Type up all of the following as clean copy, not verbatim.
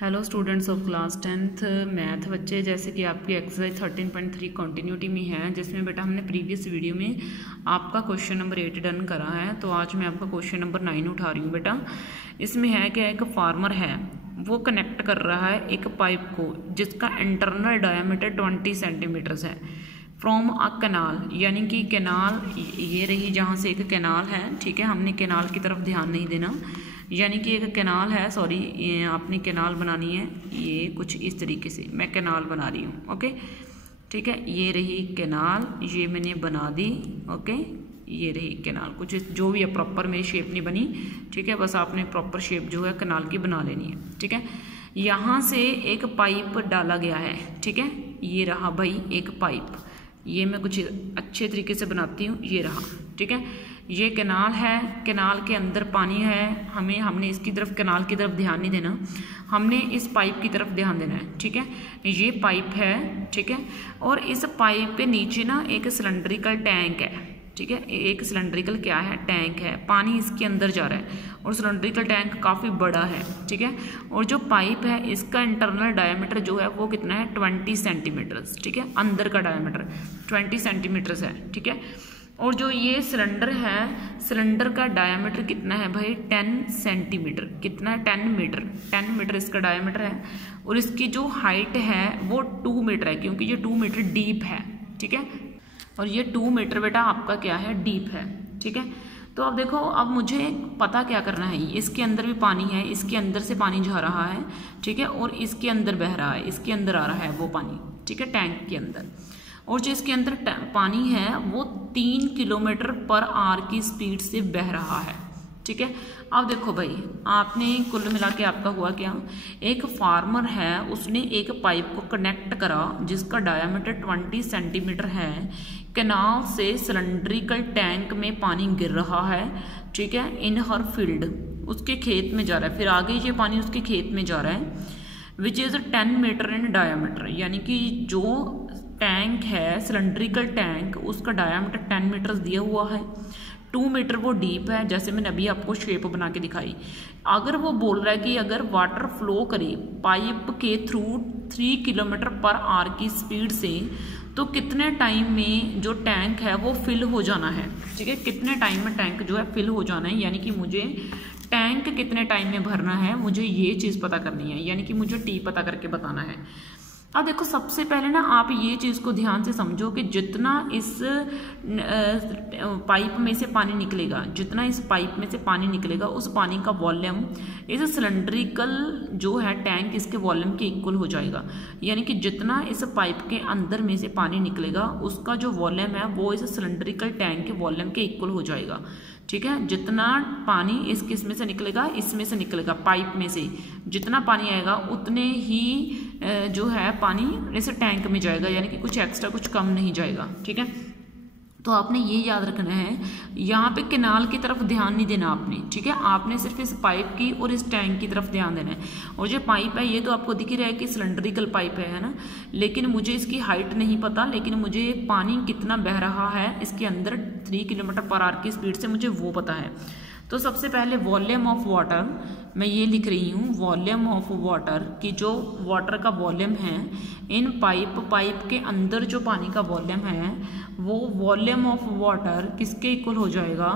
Hello students of class 10th math बच्चे, जैसे कि आपकी एक्सरसाइज 13.3 कंटिन्यूटी में है, जिसमें बेटा हमने प्रीवियस वीडियो में आपका क्वेश्चन नंबर 8 डन करा है। तो आज मैं आपका क्वेश्चन नंबर 9 उठा रही हूँ बेटा। इसमें है कि एक फार्मर है, वो कनेक्ट कर रहा है एक पाइप को जिसका इंटरनल डायमीटर 20 सेंटीमीटर्स है फ्रॉम अ कैनाल, यानी कि कैनाल ये रही जहाँ से एक कैनाल है, ठीक है। हमने कैनाल की तरफ ध्यान नहीं देना, यानी कि एक कैनाल है, सॉरी आपने कैनाल बनानी है, ये कुछ इस तरीके से मैं कैनाल बना रही हूँ, ओके ठीक है। ये रही कैनाल, ये मैंने बना दी, ओके। ये रही कैनाल, कुछ जो भी है प्रॉपर मेरी शेप नहीं बनी, ठीक है। बस आपने प्रॉपर शेप जो है कैनाल की बना लेनी है, ठीक है। यहाँ से एक पाइप डाला गया है, ठीक है। ये रहा भाई एक पाइप, ये मैं कुछ अच्छे तरीके से बनाती हूँ, ये रहा, ठीक है। ये कैनाल है, कैनाल के अंदर पानी है, हमने इसकी तरफ कैनाल की तरफ ध्यान नहीं देना, हमने इस पाइप की तरफ ध्यान देना है, ठीक है। ये पाइप है, ठीक है। और इस पाइप पे नीचे ना एक सिलेंड्रिकल टैंक है, ठीक है। एक सिलेंड्रिकल क्या है, टैंक है, पानी इसके अंदर जा रहा है और सिलेंड्रिकल टैंक काफ़ी बड़ा है, ठीक है। और जो पाइप है इसका इंटरनल डायमीटर जो है वो कितना है, 20 सेंटीमीटर्स, ठीक है। अंदर का डायमीटर 20 सेंटीमीटर्स है, ठीक है। और जो ये सिलेंडर है, सिलेंडर का डायमीटर कितना है भाई, 10 सेंटीमीटर, कितना है 10 मीटर, 10 मीटर इसका डायमीटर है। और इसकी जो हाइट है वो 2 मीटर है, क्योंकि ये 2 मीटर डीप है, ठीक है। और ये 2 मीटर बेटा आपका क्या है, डीप है, ठीक है। तो अब देखो, अब मुझे पता क्या करना है, इसके अंदर भी पानी है, इसके अंदर से पानी जा रहा है, ठीक है। और इसके अंदर बह रहा है, इसके अंदर आ रहा है वो पानी, ठीक है, टैंक के अंदर। और जो इसके अंदर पानी है वो 3 किलोमीटर पर आवर की स्पीड से बह रहा है, ठीक है। अब देखो भाई, आपने कुल मिला के आपका हुआ क्या, एक फार्मर है, उसने एक पाइप को कनेक्ट करा जिसका डायमीटर 20 सेंटीमीटर है, कैनाल से सिलेंड्रिकल टैंक में पानी गिर रहा है, ठीक है, इन हर फील्ड, उसके खेत में जा रहा है। फिर आगे ये पानी उसके खेत में जा रहा है, which is 10 metre in diameter, यानी कि जो टैंक है सिलेंड्रिकल टैंक, उसका डायमीटर 10 मीटर दिया हुआ है, 2 मीटर वो डीप है, जैसे मैंने अभी आपको शेप बना के दिखाई। अगर वो बोल रहा है कि अगर वाटर फ्लो करे पाइप के थ्रू 3 किलोमीटर पर आवर की स्पीड से, तो कितने टाइम में जो टैंक है वो फिल हो जाना है, ठीक है। कितने टाइम में टैंक जो है फिल हो जाना है, यानी कि मुझे टैंक कितने टाइम में भरना है, मुझे ये चीज़ पता करनी है, यानी कि मुझे टी पता करके बताना है। अब देखो, सबसे पहले ना आप ये चीज़ को ध्यान से समझो कि जितना इस पाइप में से पानी निकलेगा, जितना इस पाइप में से पानी निकलेगा, उस पानी का वॉल्यूम इस सिलेंड्रिकल जो है टैंक, इसके वॉल्यूम के इक्वल हो जाएगा। यानी कि जितना इस पाइप के अंदर में से पानी निकलेगा, उसका जो वॉल्यूम है वो इस सिलेंड्रिकल टैंक के वॉल्यूम के इक्वल हो जाएगा, ठीक है। जितना पानी इस किस्म से निकलेगा, इसमें से निकलेगा, पाइप में से जितना पानी आएगा उतने ही जो है पानी इस टैंक में जाएगा, यानी कि कुछ एक्स्ट्रा कुछ कम नहीं जाएगा, ठीक है। तो आपने ये याद रखना है, यहाँ पे कैनाल की तरफ ध्यान नहीं देना आपने, ठीक है। आपने सिर्फ इस पाइप की और इस टैंक की तरफ ध्यान देना है। और जो पाइप है ये तो आपको दिख ही रहा है कि सिलेंड्रिकल पाइप है ना, लेकिन मुझे इसकी हाइट नहीं पता, लेकिन मुझे पानी कितना बह रहा है इसके अंदर 3 किलोमीटर पर आवर की स्पीड से, मुझे वो पता है। तो सबसे पहले वॉल्यूम ऑफ वाटर मैं ये लिख रही हूँ, वॉल्यूम ऑफ वाटर की जो वाटर का वॉल्यूम है इन पाइप के अंदर जो पानी का वॉल्यूम है वो वॉल्यूम ऑफ वाटर किसके इक्वल हो जाएगा,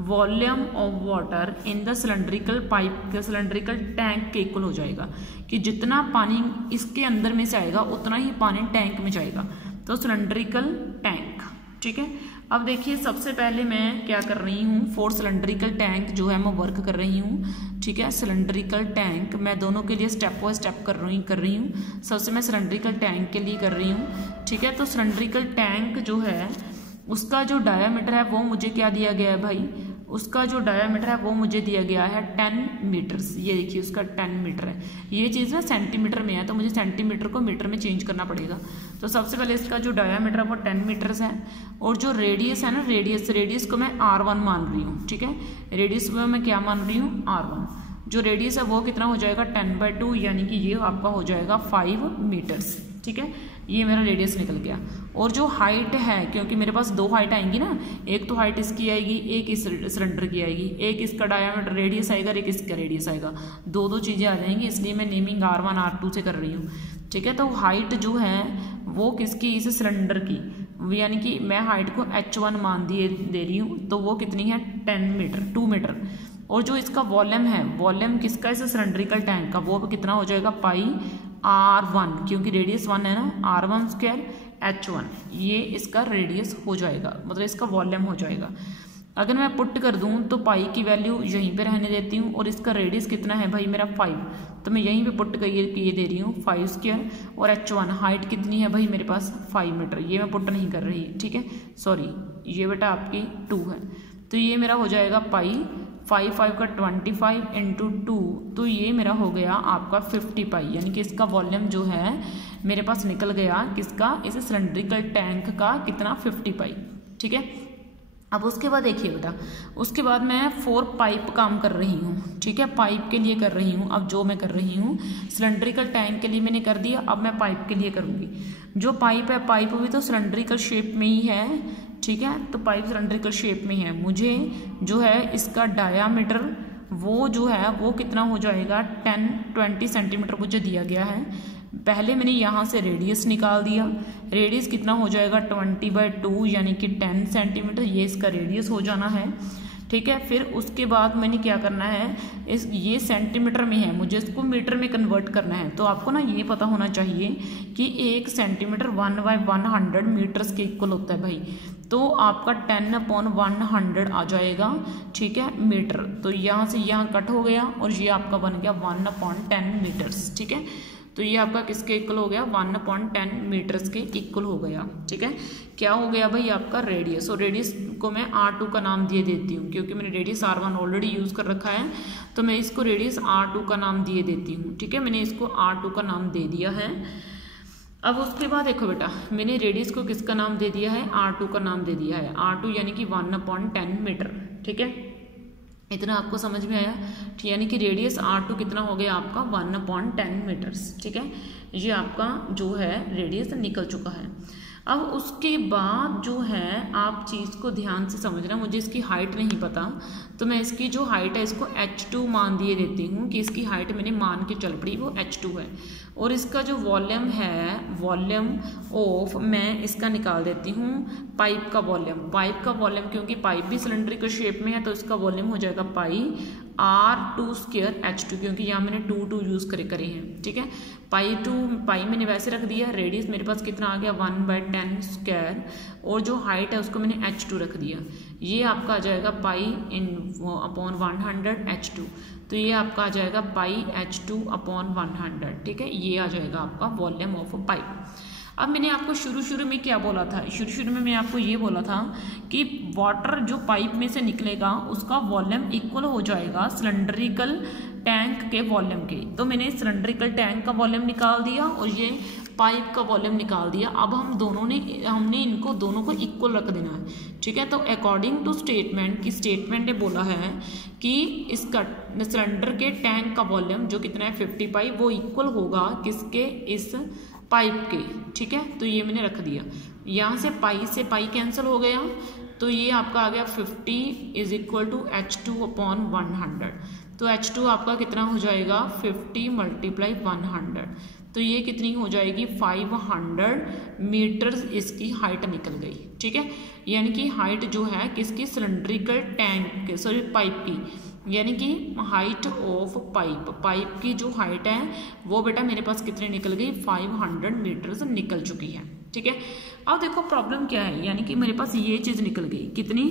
volume of water in the cylindrical pipe के सिलेंड्रिकल टैंक के इक्वल हो जाएगा, कि जितना पानी इसके अंदर में से आएगा उतना ही पानी टैंक में जाएगा। तो सिलेंड्रिकल टैंक, ठीक है। अब देखिए, सबसे पहले मैं क्या कर रही हूँ, फॉर सिलेंड्रिकल टैंक जो है मैं वर्क कर रही हूँ, ठीक है। सिलेंड्रिकल टैंक मैं दोनों के लिए स्टेप बाय स्टेप कर रही हूँ। सबसे मैं सिलेंड्रिकल टैंक के लिए कर रही हूँ, ठीक है। तो सिलेंड्रिकल टैंक जो है उसका जो डायामीटर है वो मुझे क्या दिया गया है भाई, उसका जो डायामीटर है वो मुझे दिया गया है 10 मीटर्स। ये देखिए उसका 10 मीटर है, ये चीज़ ना सेंटीमीटर में है, तो मुझे सेंटीमीटर को मीटर में चेंज करना पड़ेगा। तो सबसे पहले इसका जो डायामीटर है वो 10 मीटर्स है, और जो रेडियस है ना, रेडियस को मैं R1 मान रही हूँ, ठीक है। रेडियस को मैं क्या मान रही हूँ, R1। जो रेडियस है वो कितना हो जाएगा, 10/2, यानी कि ये आपका हो जाएगा 5 मीटर्स, ठीक है, ये मेरा रेडियस निकल गया। और जो हाइट है, क्योंकि मेरे पास दो हाइट आएंगी ना, एक तो हाइट इसकी आएगी, एक इस सिलेंडर की आएगी, एक इसका डायमीटर रेडियस आएगा, एक इसका रेडियस आएगा, दो चीज़ें आ जाएंगी, इसलिए मैं नेमिंग R1 R2 से कर रही हूँ। ठीक है, तो हाइट जो है वो किसकी, इस सिलेंडर की, यानी कि मैं हाइट को H1 मान दे रही हूँ, तो वो कितनी है 10 मीटर, 2 मीटर। और जो इसका वॉल्यूम है, वॉल्यूम किसका, इस सिलेंड्रिकल टैंक का, वो कितना हो जाएगा पाई R1, क्योंकि रेडियस 1 है ना, R1 स्क्वायर H1, ये इसका रेडियस हो जाएगा, मतलब इसका वॉल्यूम हो जाएगा। अगर मैं पुट कर दूं तो पाई की वैल्यू यहीं पे रहने देती हूँ, और इसका रेडियस कितना है भाई मेरा 5, तो मैं यहीं पे पुट कर ये दे रही हूँ 5 स्क्वायर, और H1 हाइट कितनी है भाई मेरे पास 5 मीटर, ये मैं पुट नहीं कर रही, ठीक है, सॉरी, ये बेटा आपकी 2 है, तो ये मेरा हो जाएगा पाई 5 का 25 इंटू 2, तो ये मेरा हो गया आपका 50 पाई, यानी कि इसका वॉल्यूम जो है मेरे पास निकल गया किसका, इस सिलेंड्रिकल टैंक का कितना 50 पाई। ठीक है, अब उसके बाद देखिए बेटा, उसके बाद मैं 4 पाइप काम कर रही हूँ। ठीक है, पाइप के लिए कर रही हूँ। अब जो मैं कर रही हूँ सिलेंड्रिकल टैंक के लिए मैंने कर दिया, अब मैं पाइप के लिए करूँगी। जो पाइप है, पाइप भी तो सिलेंड्रिकल शेप में ही है। ठीक है, तो पाइप सिलेंड्रिकल शेप में है, मुझे जो है इसका डायामीटर वो जो है वो कितना हो जाएगा 10-20 सेंटीमीटर मुझे दिया गया है। पहले मैंने यहाँ से रेडियस निकाल दिया, रेडियस कितना हो जाएगा 20/2 यानी कि 10 सेंटीमीटर, ये इसका रेडियस हो जाना है। ठीक है, फिर उसके बाद मैंने क्या करना है, ये सेंटीमीटर में है, मुझे इसको मीटर में कन्वर्ट करना है। तो आपको ना ये पता होना चाहिए कि 1 सेंटीमीटर 1/100 मीटर्स के इक्वल होता है भाई, तो आपका 10/100 आ जाएगा। ठीक है, मीटर, तो यहाँ से यहाँ कट हो गया और ये आपका बन गया 1/10 मीटर्स। ठीक है, तो ये आपका किसके इक्वल हो गया 1/10 मीटर्स के इक्वल हो गया। ठीक है, क्या हो गया भाई आपका रेडियस, और रेडियस को मैं R2 का नाम दिए देती हूँ, क्योंकि मैंने रेडियस R1 ऑलरेडी यूज़ कर रखा है, तो मैं इसको रेडियस R2 का नाम दिए देती हूँ। ठीक है, मैंने इसको R2 का नाम दे दिया है। अब उसके बाद देखो बेटा, मैंने रेडियस को किसका नाम दे दिया है, R2 का नाम दे दिया है, R2 यानी कि 1/10 मीटर। ठीक है, इतना आपको समझ में आया, यानी कि रेडियस R2 कितना हो गया आपका 1/10 मीटर्स। ठीक है, ये आपका जो है रेडियस निकल चुका है। अब उसके बाद जो है आप चीज़ को ध्यान से समझना, मुझे इसकी हाइट नहीं पता, तो मैं इसकी जो हाइट है इसको H2 मान दिए देती हूँ कि इसकी हाइट मैंने मान के चल पड़ी वो H2 है। और इसका जो वॉल्यूम है, वॉल्यूम ऑफ, मैं इसका निकाल देती हूँ पाइप का वॉल्यूम। पाइप का वॉल्यूम, क्योंकि पाइप भी सिलेंड्रिकल शेप में है, तो इसका वॉल्यूम हो जाएगा पाई R2 स्क्वायर H2, क्योंकि यहाँ मैंने 2 यूज़ करे हैं। ठीक है, पाई मैंने वैसे रख दिया, रेडियस मेरे पास कितना आ गया 1/10 स्क्वायर, और जो हाइट है उसको मैंने H2 रख दिया, ये आपका आ जाएगा पाई अपॉन 100 H2, तो ये आपका आ जाएगा पाई H2 अपॉन 100। ठीक है, ये आ जाएगा आपका वॉल्यूम ऑफ पाइप। अब मैंने आपको शुरू में क्या बोला था, शुरू में मैं आपको ये बोला था कि वाटर जो पाइप में से निकलेगा उसका वॉल्यूम इक्वल हो जाएगा सिलेंड्रिकल टैंक के वॉल्यूम के। तो मैंने सिलेंड्रिकल टैंक का वॉल्यूम निकाल दिया और ये पाइप का वॉल्यूम निकाल दिया। अब हमने इनको दोनों को इक्वल रख देना है। ठीक है, तो अकॉर्डिंग टू स्टेटमेंट की स्टेटमेंट ने बोला है कि इसका सिलेंडर के टैंक का वॉल्यूम जो कितना है 50 पाई, वो इक्वल होगा किसके, इस पाइप के। ठीक है, तो ये मैंने रख दिया, यहाँ से पाई कैंसिल हो गया, तो ये आपका आ गया 50 = H2 अपॉन 100। तो H2 आपका कितना हो जाएगा 50 × 100, तो ये कितनी हो जाएगी 500 मीटर्स इसकी हाइट निकल गई। ठीक है, यानी कि हाइट जो है किसकी, सिलेंड्रिकल टैंक सॉरी पाइप की, यानी कि हाइट ऑफ पाइप की जो हाइट है वो बेटा मेरे पास कितनी निकल गई 500 मीटर्स निकल चुकी है। ठीक है, अब देखो प्रॉब्लम क्या है, यानी कि मेरे पास ये चीज़ निकल गई कितनी,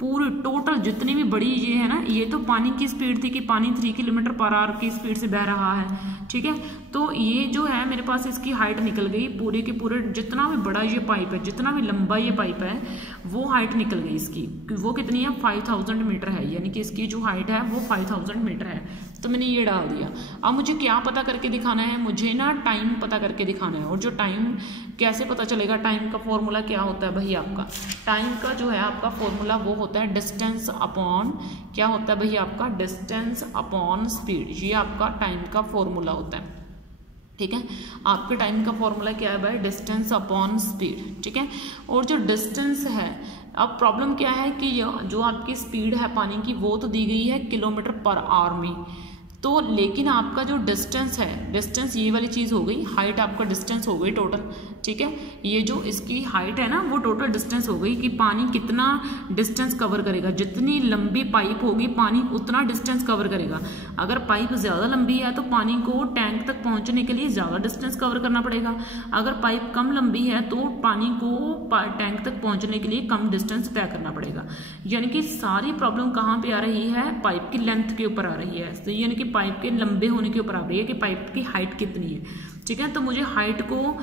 पूरी टोटल जितनी भी बड़ी ये है ना, ये तो पानी की स्पीड थी कि पानी 3 km/h की स्पीड से बह रहा है। ठीक है, तो ये जो है मेरे पास इसकी हाइट निकल गई पूरे के पूरे, जितना भी बड़ा ये पाइप है, जितना भी लंबा ये पाइप है, वो हाइट निकल गई इसकी, वो कितनी है 5000 मीटर है, यानी कि इसकी जो हाइट है वो 5000 मीटर है। तो मैंने ये डाल दिया। अब मुझे क्या पता करके दिखाना है, मुझे ना टाइम पता करके दिखाना है। और जो टाइम कैसे पता चलेगा, टाइम का फॉर्मूला क्या होता है भाई, आपका टाइम का जो है आपका फॉर्मूला वो होता है डिस्टेंस अपॉन, क्या होता है भाई आपका डिस्टेंस अपॉन स्पीड, ये आपका टाइम का फॉर्मूला होता है। ठीक है। आपके टाइम का फॉर्मूला क्या है भाई, डिस्टेंस अपॉन स्पीड, ठीक है। और जो डिस्टेंस है, अब प्रॉब्लम क्या है कि जो आपकी स्पीड है पानी की वो तो दी गई है किलोमीटर पर आवर में, तो लेकिन आपका जो डिस्टेंस है, डिस्टेंस ये वाली चीज़ हो गई, हाइट आपका डिस्टेंस हो गई टोटल, ठीक है। ये जो इसकी हाइट है ना वो टोटल डिस्टेंस हो गई कि पानी कितना डिस्टेंस कवर करेगा, जितनी लंबी पाइप होगी पानी उतना डिस्टेंस कवर करेगा। अगर पाइप ज़्यादा लंबी है तो पानी को टैंक तक पहुंचने के लिए ज़्यादा डिस्टेंस कवर करना पड़ेगा, अगर पाइप कम लंबी है तो पानी को टैंक तक पहुंचने के लिए कम डिस्टेंस तय करना पड़ेगा। यानी कि सारी प्रॉब्लम कहाँ पे आ रही है, पाइप की लेंथ के ऊपर आ रही है, तो यानी कि पाइप के लंबे होने के ऊपर आ रही है कि पाइप की हाइट कितनी है, ठीक है। तो मुझे हाइट को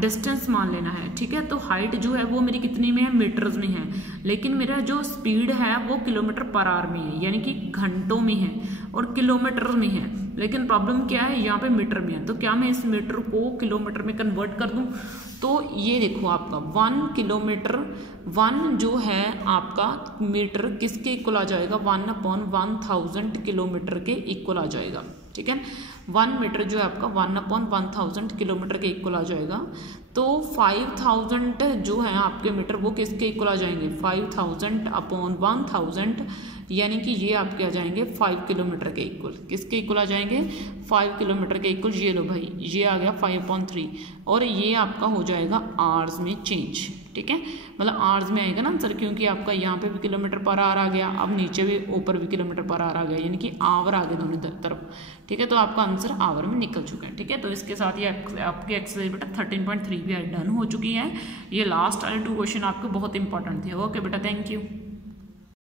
डिस्टेंस मान लेना है, ठीक है। तो हाइट जो है वो मेरी कितनी में है, मीटर्स में है, लेकिन मेरा जो स्पीड है वो किलोमीटर पर आवर में है, यानी कि घंटों में है और किलोमीटर में है। लेकिन प्रॉब्लम क्या है, यहाँ पे मीटर में है, तो क्या मैं इस मीटर को किलोमीटर में कन्वर्ट कर दूं? तो ये देखो आपका 1 किलोमीटर, 1 जो है आपका मीटर किसके इक्वल आ जाएगा, 1/1000 किलोमीटर के इक्वल आ जाएगा, ठीक है। 1 मीटर जो है आपका 1/1000 किलोमीटर के इक्वल आ जाएगा। तो 5000 जो है आपके मीटर वो किसके इक्वल आ जाएंगे, 5000/1000, यानी कि ये आपके आ जाएंगे 5 किलोमीटर के इक्वल। किसके इक्वल आ जाएंगे, 5 किलोमीटर के इक्वल। ये लो भाई, ये आ गया 5/3 और ये आपका हो जाएगा आवर्स में चेंज, ठीक है। मतलब आवर्स में आएगा ना आंसर, क्योंकि आपका यहाँ पे भी किलोमीटर पर आवर आ गया, अब नीचे भी ऊपर भी किलोमीटर पर आवर आ गया, यानी कि आवर आ गए दोनों तरफ, ठीक है। तो आपका आंसर आवर में निकल चुका है, ठीक है। तो इसके साथ ये आपकी एक्सरसाइज बेटा 13.3 भी डन हो चुकी है। ये लास्ट वाले 2 क्वेश्चन आपके बहुत इंपॉर्टेंट थे। ओके बेटा, थैंक यू।